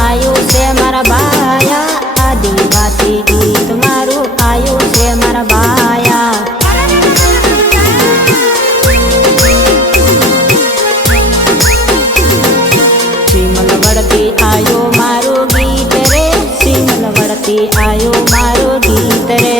आयु से मारा बाया, आदिवासी गीत मारू आयु से मारा बाया। सीमल वड़ती आयो मारू गीत रे, सीमल वड़ती आयो मारू गीत रे।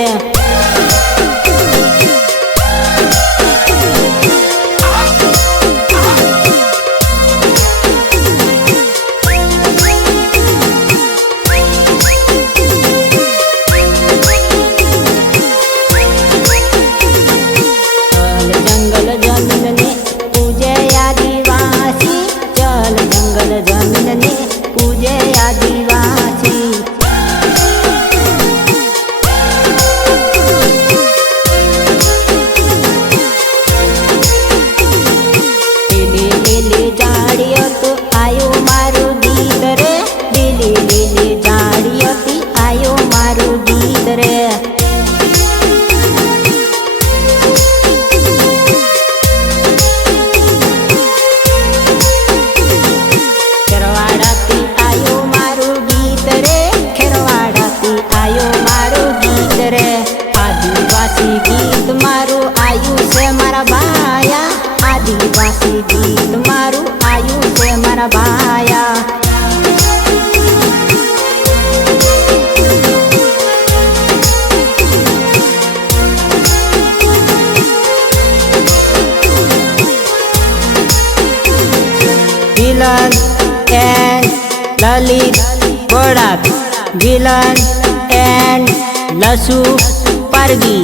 आदिवासी गीत मारू आयु से मारा बाया। गिलन एंड ललित बोड़ात, गिलन एंड लसु परगी।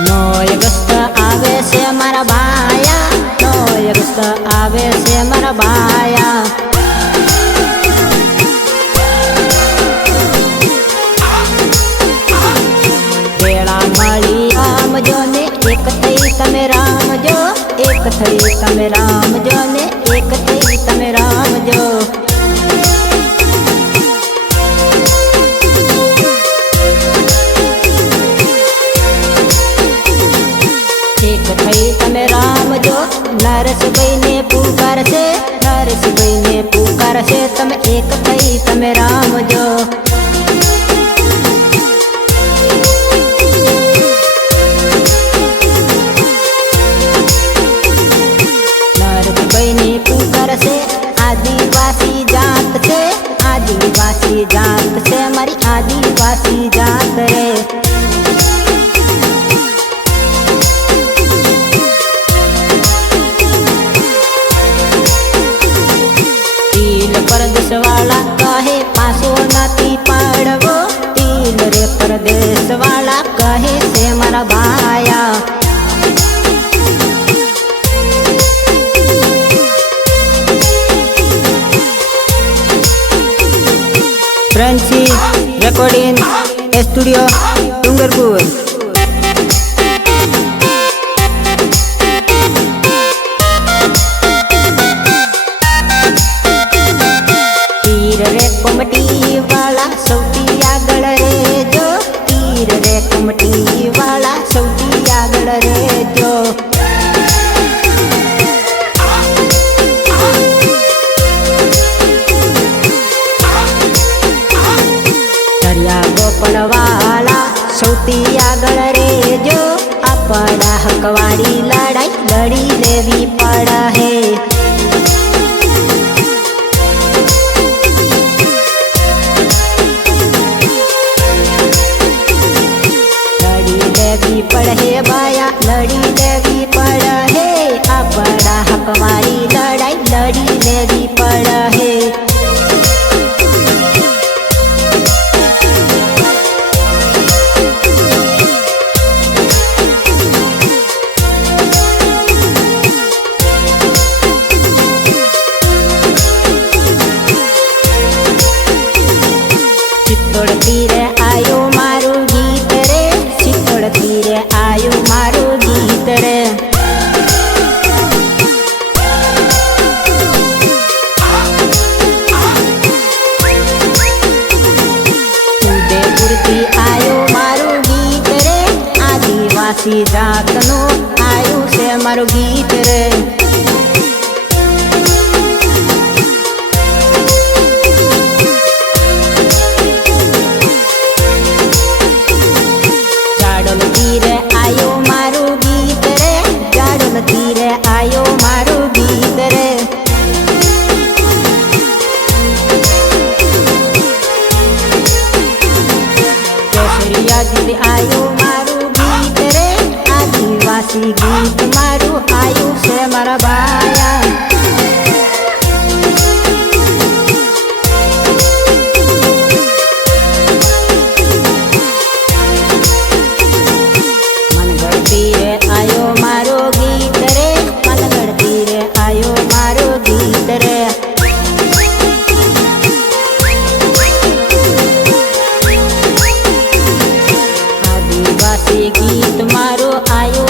9 अगस्त आवे से मारा बाया, 9 अगस्त आवे से मारा बाया। वेला मળી राम जो ने एक थई तमे राम जो, एक थई तमे राम जो ने एक थई तमे राम जो। तमे राम जो नरस ने पुकार से, नरस ने पुकार से तमे एक थई तमे राम जो। नरस ने पुकार से आदिवासी जात से, आदिवासी जात से हमारी आदिवासी जात रे। परदेश वाला कहे पासो नाती पड़वो, तिल रे परदेश वाला कहे से मारा बाया। फ्रेंची रिकॉर्डिंग स्टूडियो डूंगरपुर। कमटी वाला सौती आगळ रे जो, तीर रे कमटी वाला सौती आगळ रे जो। दरिया गोपल वाला सौती आगळ रे जो, अपना हकवारी लड़ाई लड़ी लेवी पड़ा है। पढ़े बाया लड़ी लेवी पड़ा है, अपना हकवारी लड़ाई लड़ी लेवी पड़ा है। चित्तौड़ तीरे आयो मारू गीत रे, चित्तौड़ तीरे आयो मारू गीत रे। आदिवासी जातनो आयु से मारो गीत रे। जाडोल तीरे आयो मारो गीत रे, जाडोल तीरे आयो मारो गीत रे। केसरिया दिल आयो मारू गीत रे, आदिवासी गीत मारू आयु से मारा बाया। मनगढ़ तीरे आयो मारो गीत रे, मनगढ़ तीरे आयो मारो गीत रे। आदिवासी गीत मारो आयो